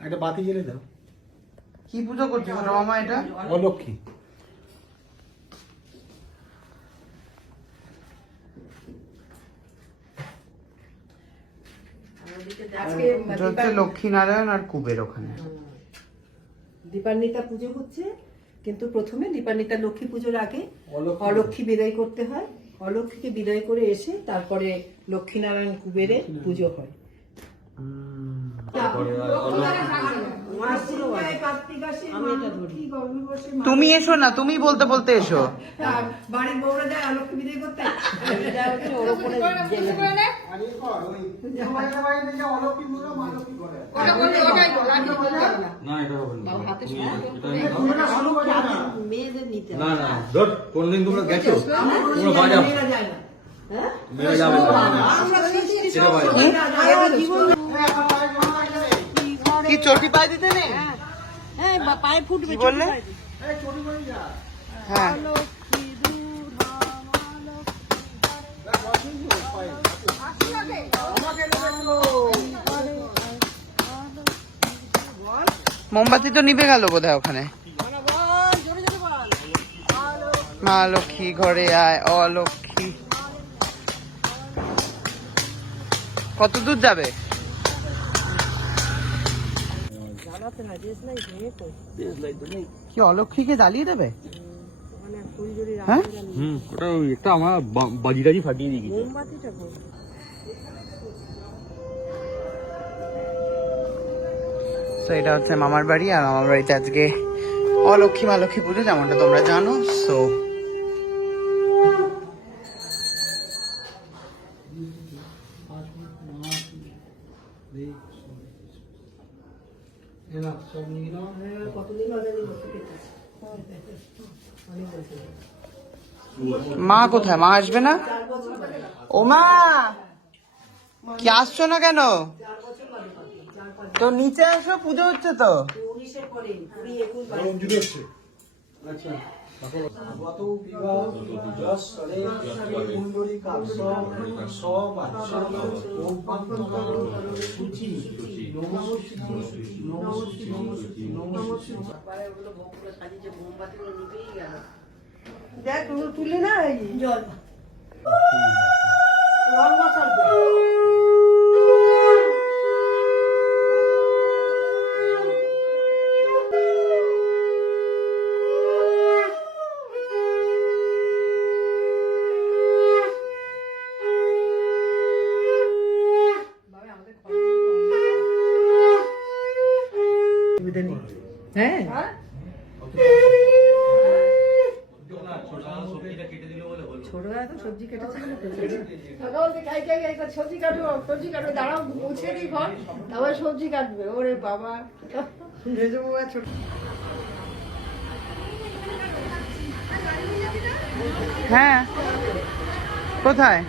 একটা বাতি জেলে দাও। কি পুজো করছ ছোট মামা এটা? অলক্ষী। আজকে এটা হচ্ছে লক্ষ্মী নারায়ণ আর কুবের ওখানে। দীপান্বিতা পুজো হচ্ছে কিন্তু প্রথমে দীপান্বিতা লক্ষ্মী পুজোর আগে অলক্ষ্মী। অলক্ষ্মী বিদায় করতে হয়। অলক্ষ্মীকে বিদায় করে এসে তারপরে লক্ষ্মীনারায়ণ কুবেরের পুজো হয়। তুমি এসো না তুমি বলতে বলতে এসো। বাড়ির বউরা যায় বিদায় করতে কোনদিন তোমরা গেছো? তোমরা চটি পাই দিতে নেই? হ্যাঁ। পায়ে ফুটবে কি বললে? এই চটি করে যা। হ্যাঁ। মোমবাতি তো নিভে গেল বোধহয় ওখানে। মা লক্ষ্মী ঘরে আয় অলক্ষ্মী। কত দূর যাবে? কি অলক্ষ্মীকে জ্বালিয়ে দেবে? হ্যাঁ? হুম ওটা ওই একটা আমার বাজি টাজি ফাটিয়ে দিয়ে গেছে। তো এটা হচ্ছে মামার বাড়ি আর মামার বাড়িতে আজকে অলক্ষ্মী মা লক্ষ্মী পুজো যেমনটা তোমরা জানো। সো এ নাও, মা কোথায়? মা আসবে না? ও মা! কি আসছো না কেন? তো নিচে আসো পুজো হচ্ছে তো। আচ্ছা। সূচি দেখ তুলে না জল। হ্যাঁ। ছোট গায়ে তো সবজি কেটেছিল সবজি কাটবো সবজি কাটবে দাঁড়াও মুছে দিই ঘর তারপর সবজি কাটবে। ওরে বাবা। ছোট হ্যাঁ। কোথায়?